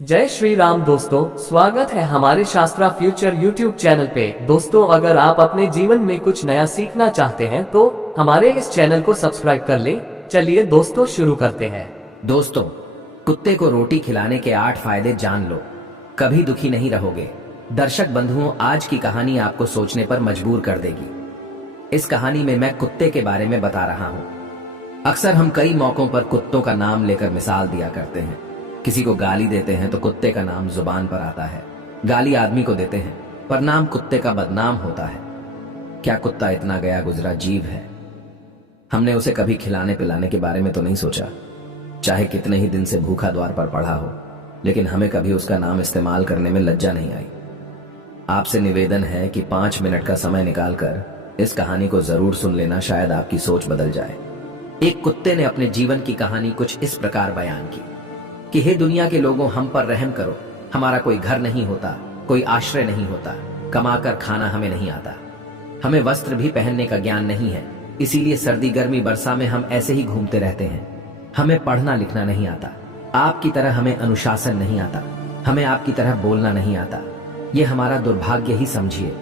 जय श्री राम दोस्तों, स्वागत है हमारे शास्त्रा फ्यूचर यूट्यूब चैनल पे। दोस्तों, अगर आप अपने जीवन में कुछ नया सीखना चाहते हैं तो हमारे इस चैनल को सब्सक्राइब कर लें। चलिए दोस्तों, शुरू करते हैं। दोस्तों, कुत्ते को रोटी खिलाने के 8 फायदे जान लो, कभी दुखी नहीं रहोगे। दर्शक बंधुओं, आज की कहानी आपको सोचने पर मजबूर कर देगी। इस कहानी में मैं कुत्ते के बारे में बता रहा हूँ। अक्सर हम कई मौकों पर कुत्तों का नाम लेकर मिसाल दिया करते हैं। किसी को गाली देते हैं तो कुत्ते का नाम जुबान पर आता है। गाली आदमी को देते हैं पर नाम कुत्ते का बदनाम होता है। क्या कुत्ता इतना गया गुजरा जीव है? हमने उसे कभी खिलाने पिलाने के बारे में तो नहीं सोचा, चाहे कितने ही दिन से भूखा द्वार पर पड़ा हो, लेकिन हमें कभी उसका नाम इस्तेमाल करने में लज्जा नहीं आई। आपसे निवेदन है कि 5 मिनट का समय निकालकर इस कहानी को जरूर सुन लेना, शायद आपकी सोच बदल जाए। एक कुत्ते ने अपने जीवन की कहानी कुछ इस प्रकार बयान की कि हे दुनिया के लोगों, हम पर रहम करो। हमारा कोई घर नहीं होता, कोई आश्रय नहीं होता, कमाकर खाना हमें नहीं आता, हमें वस्त्र भी पहनने का ज्ञान नहीं है, इसीलिए सर्दी गर्मी बरसा में हम ऐसे ही घूमते रहते हैं। हमें पढ़ना लिखना नहीं आता, आपकी तरह हमें अनुशासन नहीं आता, हमें आपकी तरह बोलना नहीं आता। ये हमारा दुर्भाग्य ही समझिए,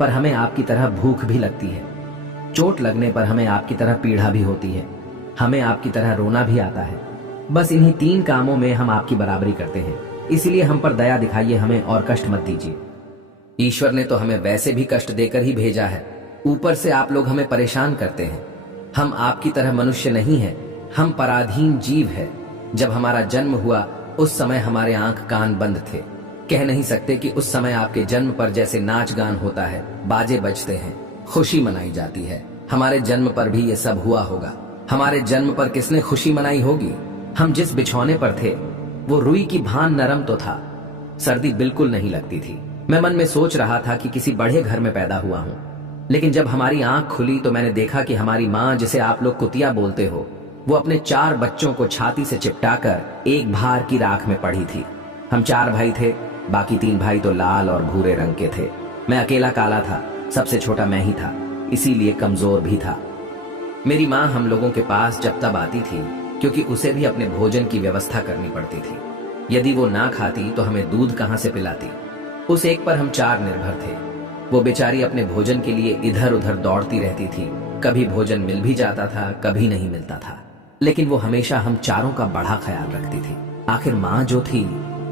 पर हमें आपकी तरह भूख भी लगती है। चोट लगने पर हमें आपकी तरह पीड़ा भी होती है, हमें आपकी तरह रोना भी आता है। बस इन्हीं 3 कामों में हम आपकी बराबरी करते हैं, इसलिए हम पर दया दिखाइए, हमें और कष्ट मत दीजिए। ईश्वर ने तो हमें वैसे भी कष्ट देकर ही भेजा है, ऊपर से आप लोग हमें परेशान करते हैं। हम आपकी तरह मनुष्य नहीं हैं, हम पराधीन जीव है। जब हमारा जन्म हुआ उस समय हमारे आंख कान बंद थे। कह नहीं सकते कि उस समय आपके जन्म पर जैसे नाच गान होता है, बाजे बजते हैं, खुशी मनाई जाती है, हमारे जन्म पर भी ये सब हुआ होगा। हमारे जन्म पर किसने खुशी मनाई होगी? हम जिस बिछौने पर थे वो रुई की भान नरम तो था, सर्दी बिल्कुल नहीं लगती थी। मैं मन में सोच रहा था कि किसी बड़े घर में पैदा हुआ हूं, लेकिन जब हमारी आंख खुली तो मैंने देखा कि हमारी माँ, जिसे आप लोग कुतिया बोलते हो, वो अपने 4 बच्चों को छाती से चिपटाकर एक भार की राख में पड़ी थी। हम 4 भाई थे, बाकी 3 भाई तो लाल और भूरे रंग के थे। मैं अकेला काला था, सबसे छोटा मैं ही था, इसीलिए कमजोर भी था। मेरी माँ हम लोगों के पास जब तब आती थी क्योंकि उसे भी अपने भोजन की व्यवस्था करनी पड़ती थी। यदि वो ना खाती तो हमें दूध कहां से पिलाती? उस एक पर हम 4 निर्भर थे। वो बेचारी अपने भोजन के लिए इधर उधर दौड़ती रहती थी। कभी भोजन मिल भी जाता था, कभी नहीं मिलता था, लेकिन वो हमेशा हम चारों का बड़ा ख्याल रखती थी। आखिर माँ जो थी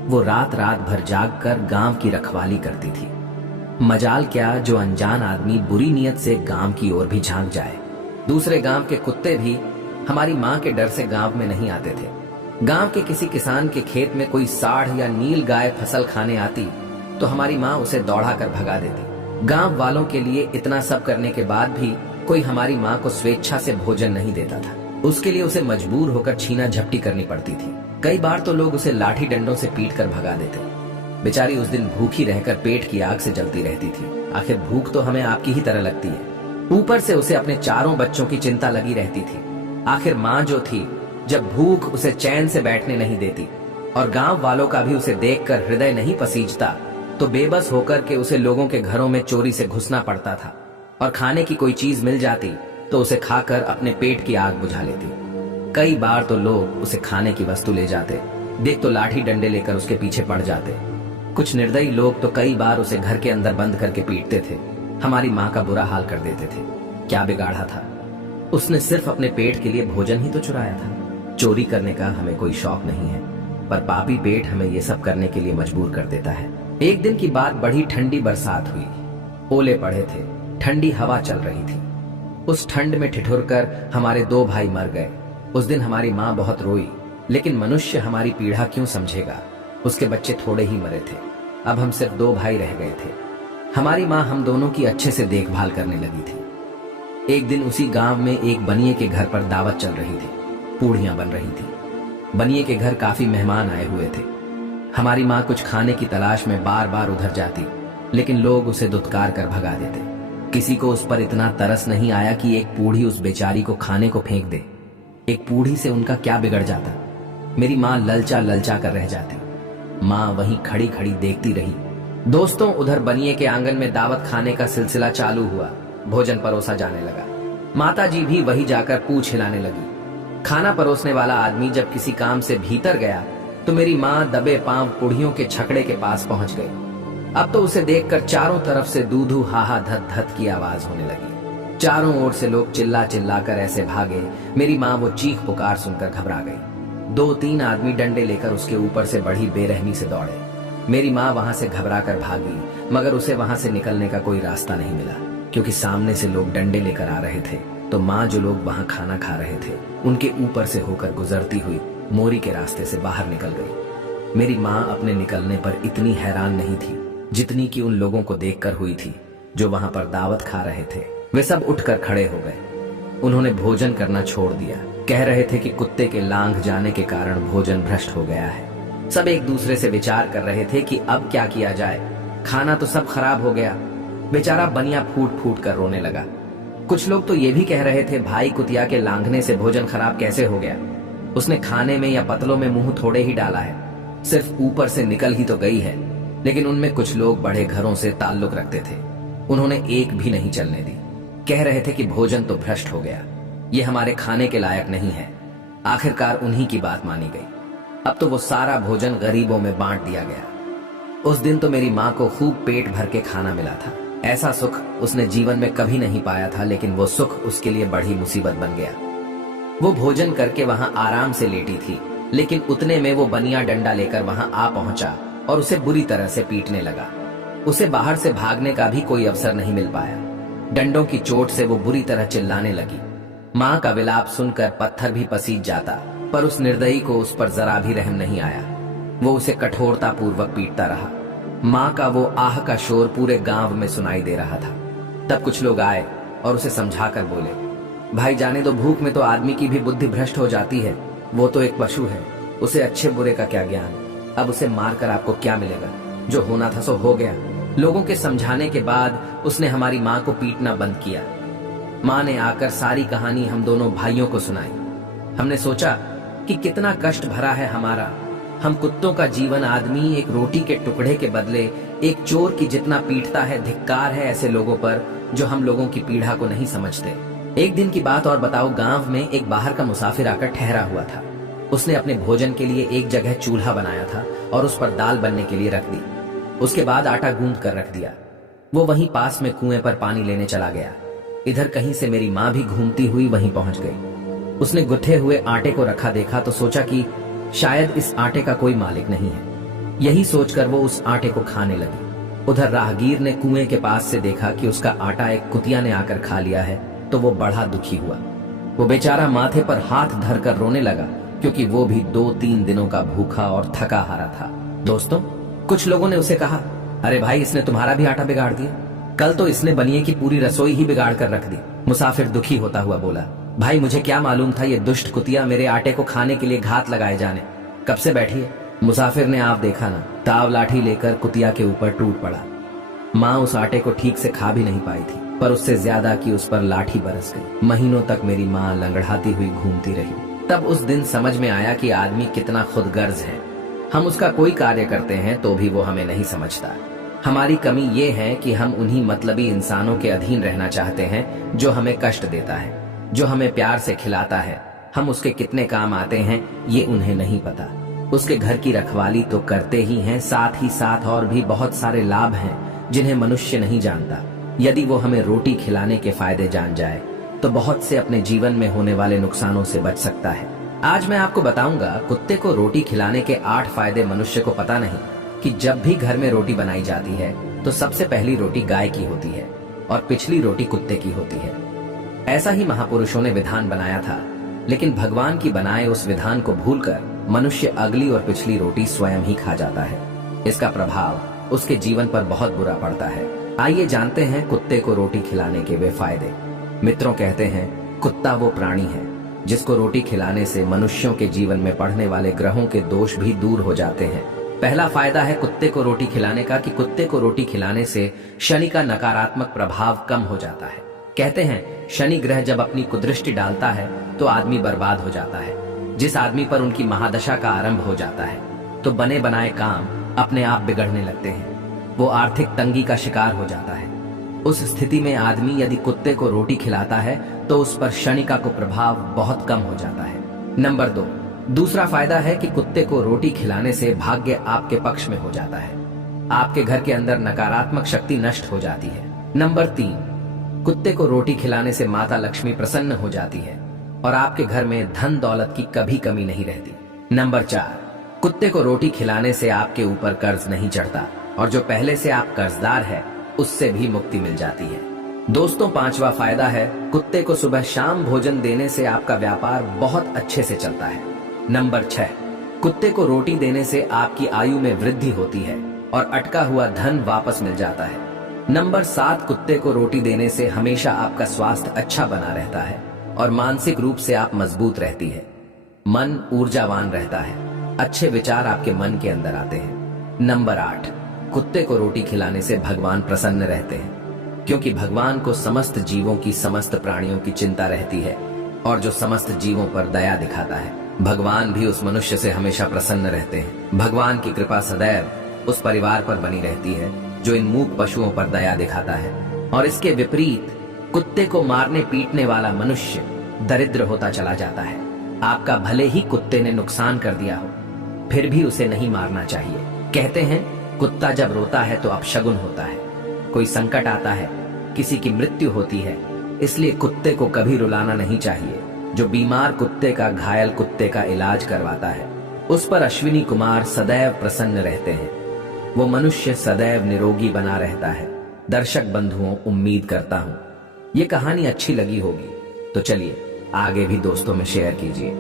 वो रात रात भर जाग कर गांव की रखवाली करती थी। मजाल क्या जो अनजान आदमी बुरी नीयत से गांव की ओर भी झांक जाए। दूसरे गांव के कुत्ते भी हमारी माँ के डर से गांव में नहीं आते थे। गांव के किसी किसान के खेत में कोई साढ़ या नील गाय फसल खाने आती तो हमारी माँ उसे दौड़ा कर भगा देती। गांव वालों के लिए इतना सब करने के बाद भी कोई हमारी माँ को स्वेच्छा से भोजन नहीं देता था। उसके लिए उसे मजबूर होकर छीना झपटी करनी पड़ती थी। कई बार तो लोग उसे लाठी डंडों से पीट कर भगा देते। बेचारी उस दिन भूखी रहकर पेट की आग से जलती रहती थी। आखिर भूख तो हमें आपकी ही तरह लगती है, ऊपर से उसे अपने 4 बच्चों की चिंता लगी रहती थी। आखिर माँ जो थी, जब भूख उसे चैन से बैठने नहीं देती और गांव वालों का भी उसे देखकर हृदय नहीं पसीजता, तो बेबस होकर के उसे लोगों के घरों में चोरी से घुसना पड़ता था, और खाने की कोई चीज मिल जाती तो उसे खाकर अपने पेट की आग बुझा लेती। कई बार तो लोग उसे खाने की वस्तु ले जाते, देख तो लाठी डंडे लेकर उसके पीछे पड़ जाते। कुछ निर्दयी लोग तो कई बार उसे घर के अंदर बंद करके पीटते थे, हमारी माँ का बुरा हाल कर देते थे। क्या बिगाड़ा था? उसने सिर्फ अपने पेट के लिए भोजन ही तो चुराया था। चोरी करने का हमें कोई शौक नहीं है, पर पापी पेट हमें ये सब करने के लिए मजबूर कर देता है। एक दिन की बात, बड़ी ठंडी बरसात हुई, ओले पड़े थे, ठंडी हवा चल रही थी। उस ठंड में ठिठुर कर हमारे 2 भाई मर गए। उस दिन हमारी माँ बहुत रोई, लेकिन मनुष्य हमारी पीड़ा क्यों समझेगा? उसके बच्चे थोड़े ही मरे थे, अब हम सिर्फ 2 भाई रह गए थे। हमारी माँ हम दोनों की अच्छे से देखभाल करने लगी थी। एक दिन उसी गांव में एक बनिए के घर पर दावत चल रही थी, पूड़ियां बन रही थी। बनिए के घर काफी मेहमान आए हुए थे। हमारी माँ कुछ खाने की तलाश में बार बार उधर जाती, लेकिन लोग उसे दुत्कार कर भगा देते। किसी को उस पर इतना तरस नहीं आया कि एक पूड़ी उस बेचारी को खाने को फेंक दे। एक पूड़ी से उनका क्या बिगड़ जाता? मेरी माँ ललचा ललचा कर रह जाती। माँ वहीं खड़ी खड़ी देखती रही। दोस्तों, उधर बनिए के आंगन में दावत खाने का सिलसिला चालू हुआ। भोजन परोसा जाने लगा। माताजी भी वही जाकर पूछ हिलाने लगी। खाना परोसने वाला आदमी जब किसी काम से भीतर गया तो मेरी माँ दबे पांव कुड़ियों के छकड़े के पास पहुंच गई। अब तो उसे देखकर चारों तरफ से दूधू हाहा धत धत की आवाज होने लगी। चारों ओर से लोग चिल्ला चिल्ला कर ऐसे भागे, मेरी माँ वो चीख पुकार सुनकर घबरा गई। 2-3 आदमी डंडे लेकर उसके ऊपर से बड़ी बेरहमी से दौड़े। मेरी माँ वहां से घबरा कर भागी, मगर उसे वहां से निकलने का कोई रास्ता नहीं मिला, क्योंकि सामने से लोग डंडे लेकर आ रहे थे। तो माँ जो लोग वहां खाना खा रहे थे उनके ऊपर से होकर गुजरती हुई मोरी के रास्ते से बाहर निकल गई। मेरी माँ अपने निकलने पर इतनी हैरान नहीं थी जितनी कि उन लोगों को देखकर हुई थी जो वहां पर दावत खा रहे थे। वे सब उठकर खड़े हो गए। उन्होंने भोजन करना छोड़ दिया। कह रहे थे कि कुत्ते के लांघ जाने के कारण भोजन भ्रष्ट हो गया है। सब एक दूसरे से विचार कर रहे थे कि अब क्या किया जाए। खाना तो सब खराब हो गया। बेचारा बनिया फूट फूट कर रोने लगा। कुछ लोग तो ये भी कह रहे थे, भाई कुतिया के लांघने से भोजन खराब कैसे हो गया? उसने खाने में या पतलों में मुंह थोड़े ही डाला है, सिर्फ ऊपर से निकल ही तो गई है। लेकिन उनमें कुछ लोग बड़े घरों से ताल्लुक रखते थे, उन्होंने एक भी नहीं चलने दी। कह रहे थे कि भोजन तो भ्रष्ट हो गया, ये हमारे खाने के लायक नहीं है। आखिरकार उन्हीं की बात मानी गई। अब तो वो सारा भोजन गरीबों में बांट दिया गया। उस दिन तो मेरी माँ को खूब पेट भर के खाना मिला था। ऐसा सुख उसने जीवन में कभी नहीं पाया था, लेकिन वो सुख उसके लिए बड़ी मुसीबत बन गया। वो भोजन करके वहां आराम से लेटी थी, लेकिन उतने में वो बनिया डंडा लेकर वहां आ पहुंचा और उसे बुरी तरह से पीटने लगा। उसे बाहर से भागने का भी कोई अवसर नहीं मिल पाया। डंडों की चोट से वो बुरी तरह चिल्लाने लगी। माँ का विलाप सुनकर पत्थर भी पसीज जाता, पर उस निर्दयी को उस पर जरा भी रहम नहीं आया। वो उसे कठोरता पूर्वक पीटता रहा। माँ का वो आह का शोर पूरे गांव में सुनाई दे रहा था। तब कुछ लोग आए और उसे समझाकर बोले, भाई जाने दो, भूख में तो आदमी की भी बुद्धि भ्रष्ट हो जाती है। वो तो एक पशु है, उसे अच्छे बुरे का क्या ज्ञान। अब उसे मारकर आपको क्या मिलेगा? जो होना था सो हो गया। लोगों के समझाने के बाद उसने हमारी माँ को पीटना बंद किया। माँ ने आकर सारी कहानी हम दोनों भाइयों को सुनाई। हमने सोचा कि कितना कष्ट भरा है हमारा। हम कुत्तों का जीवन आदमी एक रोटी के टुकड़े के बदले एक चोर की जितना पीटता है। धिक्कार है ऐसे लोगों पर जो हम लोगों की पीड़ा को नहीं समझते। एक दिन की बात और बताओ, गांव में एक बाहर का मुसाफिर आकर ठहरा हुआ था। उसने अपने भोजन के लिए एक जगह चूल्हा बनाया था और उस पर दाल बनने के लिए रख दी। उसके बाद आटा गूंद कर रख दिया। वो वहीं पास में कुएं पर पानी लेने चला गया। इधर कहीं से मेरी माँ भी घूमती हुई वहीं पहुंच गई। उसने गुथे हुए आटे को रखा देखा तो सोचा कि शायद इस आटे का कोई मालिक नहीं है। यही सोचकर वो उस आटे को खाने लगी। उधर राहगीर ने कुएं के पास से देखा कि उसका आटा एक कुतिया ने आकर खा लिया है, तो वो बड़ा दुखी हुआ। वो बेचारा माथे पर हाथ धरकर रोने लगा, क्योंकि वो भी 2-3 दिनों का भूखा और थका हारा था। दोस्तों, कुछ लोगों ने उसे कहा, अरे भाई, इसने तुम्हारा भी आटा बिगाड़ दिया। कल तो इसने बनिए की पूरी रसोई ही बिगाड़ कर रख दी। मुसाफिर दुखी होता हुआ बोला, भाई मुझे क्या मालूम था ये दुष्ट कुतिया मेरे आटे को खाने के लिए घात लगाए जाने। कब से बैठी है? मुसाफिर ने आप देखा ना, ताव लाठी लेकर कुतिया के ऊपर टूट पड़ा। माँ उस आटे को ठीक से खा भी नहीं पाई थी, पर उससे ज्यादा कि उस पर लाठी बरस गई। महीनों तक मेरी माँ लंगड़ाती हुई घूमती रही। तब उस दिन समझ में आया कि आदमी कितना खुदगर्ज है। हम उसका कोई कार्य करते हैं तो भी वो हमें नहीं समझता। हमारी कमी ये है कि हम उन्हीं मतलबी इंसानों के अधीन रहना चाहते हैं जो हमें कष्ट देता है, जो हमें प्यार से खिलाता है। हम उसके कितने काम आते हैं ये उन्हें नहीं पता। उसके घर की रखवाली तो करते ही हैं, साथ ही साथ और भी बहुत सारे लाभ हैं जिन्हें मनुष्य नहीं जानता। यदि वो हमें रोटी खिलाने के फायदे जान जाए तो बहुत से अपने जीवन में होने वाले नुकसानों से बच सकता है। आज मैं आपको बताऊंगा कुत्ते को रोटी खिलाने के 8 फायदे। मनुष्य को पता नहीं कि जब भी घर में रोटी बनाई जाती है तो सबसे पहली रोटी गाय की होती है और पिछली रोटी कुत्ते की होती है। ऐसा ही महापुरुषों ने विधान बनाया था, लेकिन भगवान की बनाए उस विधान को भूलकर मनुष्य अगली और पिछली रोटी स्वयं ही खा जाता है। इसका प्रभाव उसके जीवन पर बहुत बुरा पड़ता है। आइए जानते हैं कुत्ते को रोटी खिलाने के वे फायदे। मित्रों, कहते हैं कुत्ता वो प्राणी है जिसको रोटी खिलाने से मनुष्यों के जीवन में पड़ने वाले ग्रहों के दोष भी दूर हो जाते हैं। पहला फायदा है कुत्ते को रोटी खिलाने का कि कुत्ते को रोटी खिलाने से शनि का नकारात्मक प्रभाव कम हो जाता है। कहते हैं शनि ग्रह जब अपनी कुदृष्टि डालता है तो आदमी बर्बाद हो जाता है। जिस आदमी पर उनकी महादशा का आरंभ हो जाता है तो बने बनाए काम अपने आप बिगड़ने लगते हैं। वो आर्थिक तंगी का शिकार हो जाता है। उस स्थिति में आदमी यदि कुत्ते को रोटी खिलाता है तो उस पर शनि का कुप्रभाव बहुत कम हो जाता है। नंबर 2, दूसरा फायदा है कि कुत्ते को रोटी खिलाने से भाग्य आपके पक्ष में हो जाता है। आपके घर के अंदर नकारात्मक शक्ति नष्ट हो जाती है। नंबर 3, कुत्ते को रोटी खिलाने से माता लक्ष्मी प्रसन्न हो जाती है और आपके घर में धन दौलत की कभी कमी नहीं रहती। नंबर 4, कुत्ते को रोटी खिलाने से आपके ऊपर कर्ज नहीं चढ़ता और जो पहले से आप कर्जदार है उससे भी मुक्ति मिल जाती है। दोस्तों, 5वां फायदा है कुत्ते को सुबह शाम भोजन देने से आपका व्यापार बहुत अच्छे से चलता है। नंबर 6, कुत्ते को रोटी देने से आपकी आयु में वृद्धि होती है और अटका हुआ धन वापस मिल जाता है। नंबर 7, कुत्ते को रोटी देने से हमेशा आपका स्वास्थ्य अच्छा बना रहता है और मानसिक रूप से आप मजबूत रहती है। मन ऊर्जावान रहता है, अच्छे विचार आपके मन के अंदर आते हैं। नंबर 8, कुत्ते को रोटी खिलाने से भगवान प्रसन्न रहते हैं क्योंकि भगवान को समस्त जीवों की, समस्त प्राणियों की चिंता रहती है और जो समस्त जीवों पर दया दिखाता है भगवान भी उस मनुष्य से हमेशा प्रसन्न रहते हैं। भगवान की कृपा सदैव उस परिवार पर बनी रहती है जो इन मूक पशुओं पर दया दिखाता है। और इसके विपरीत कुत्ते को मारने पीटने वाला मनुष्य दरिद्र होता चला जाता है। आपका भले ही कुत्ते ने नुकसान कर दिया हो फिर भी उसे नहीं मारना चाहिए। कहते हैं कुत्ता जब रोता है तो अपशगुन होता है, कोई संकट आता है, किसी की मृत्यु होती है, इसलिए कुत्ते को कभी रुलाना नहीं चाहिए। जो बीमार कुत्ते का, घायल कुत्ते का इलाज करवाता है उस पर अश्विनी कुमार सदैव प्रसन्न रहते हैं। वो मनुष्य सदैव निरोगी बना रहता है। दर्शक बंधुओं, उम्मीद करता हूं ये कहानी अच्छी लगी होगी, तो चलिए आगे भी दोस्तों में शेयर कीजिए।